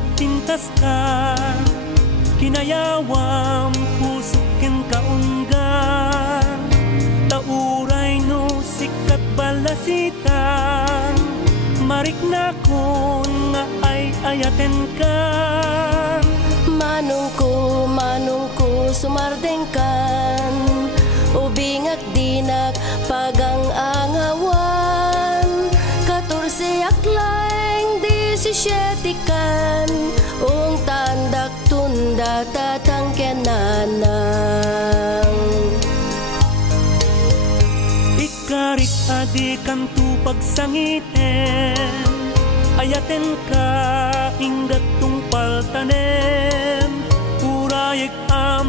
nagpintas ka, kinayawam puso ken kaunggan, tauray no sikat balasitan, marik na kon nga ay ayaten ka. Manungko sumardengkan, ubingak dinak pagang angawan, 14 aklaeng 17 kan, ung tandak tunda tatang kenanang. Ikarik adi kan tu pagsangiten, ayaten ka inggat tungpal tanem, urayek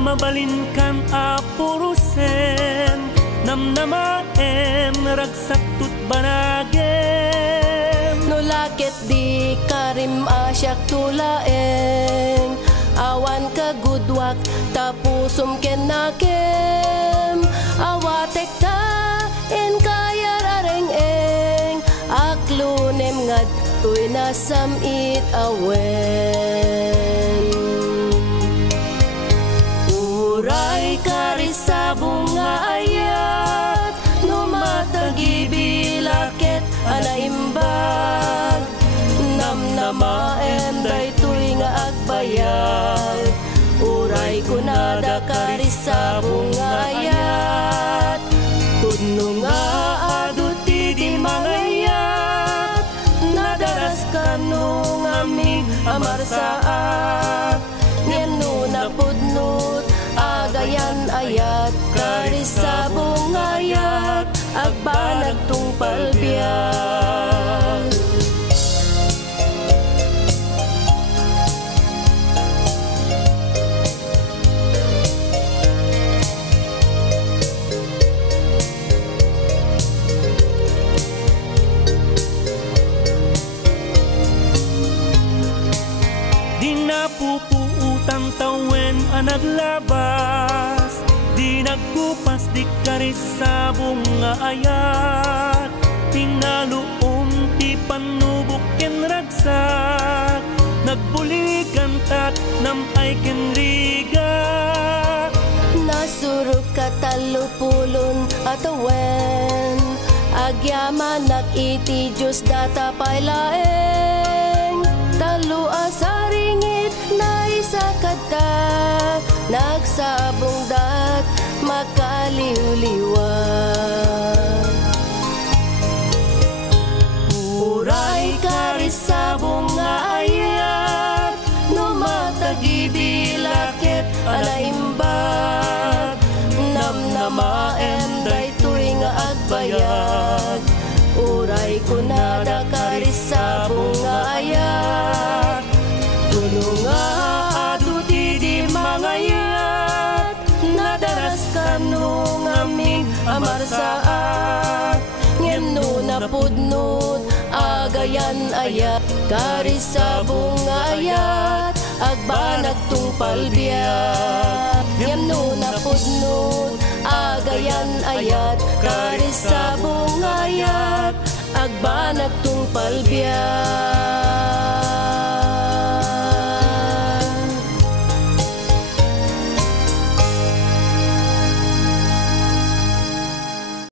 mabalin kan apurusen, namnamaem ragsak tut banagem. Nulakit di karim asyak tulaeng, awan kagudwak tapusum kenakem, awatek ta en kayar areng-eng, aklunem ngad tuy nasamit awen. Uray kari sa bunga ayat, numatagi-bilakit anaimbag, namnamaem daytoy nga agbayag, uray kunada kari sa bunga ayat, tudno nga aduti di mangayat, nadaras kanong aming amarsaat, ngeno napudnot agayan ayat, kari sa bungayat agbanag tungpal biyak. Di napupuutang tawen naglabas, di nagkupas di karis sa bunga ayat, pinaluom ti panubok ken ragsak, nagbuligan tat nam ay ken riga. Nasurok katalupulon atawen, agyaman nakiti Diyos data pailaeng, talo asaringit na isa kata, nagsabong dat makaliw-liwan. Uray kari sa bunga ayat, numatagi-bilakit anaimbag, namnamaem daytoy nga agbayag, uray kunada kari sa bunga ayat, tuno nga aduti di mangayat, nadaras kanong aming amarsaat, ngeno napudnot agayan ayat, kari sa bunga ayat agbanag tungpal biyak. Ngeno napudnot agayan ayat, kari sa bunga ayat agbanag tungpal biyak.